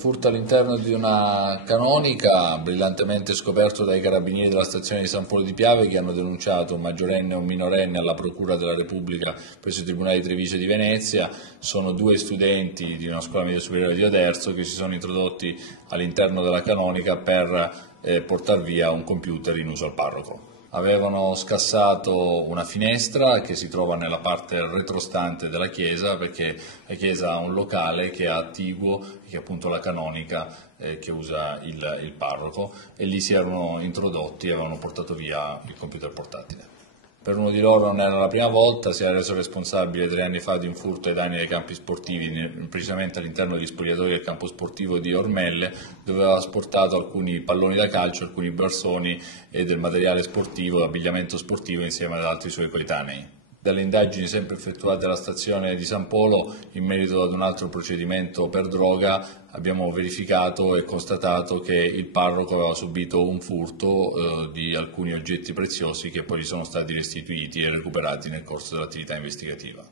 furto all'interno di una canonica brillantemente scoperto dai carabinieri della stazione di San Polo di Piave, che hanno denunciato un maggiorenne e un minorenne alla Procura della Repubblica presso i Tribunali di Treviso e di Venezia. Sono due studenti di una scuola media superiore di Oderzo che si sono introdotti all'interno della canonica per portare via un computer in uso al parroco. Avevano scassato una finestra che si trova nella parte retrostante della chiesa, perché la chiesa ha un locale che è attiguo, che è appunto la canonica che usa il parroco, e lì si erano introdotti e avevano portato via il computer portatile. Per uno di loro non era la prima volta, si era reso responsabile 3 anni fa di un furto ai danni dei campi sportivi, precisamente all'interno degli spogliatoi del campo sportivo di Ormelle, dove aveva asportato alcuni palloni da calcio, alcuni bersoni e del materiale sportivo, abbigliamento sportivo insieme ad altri suoi coetanei. Dalle indagini sempre effettuate alla stazione di San Polo, in merito ad un altro procedimento per droga, abbiamo verificato e constatato che il parroco aveva subito un furto di alcuni oggetti preziosi che poi gli sono stati restituiti e recuperati nel corso dell'attività investigativa.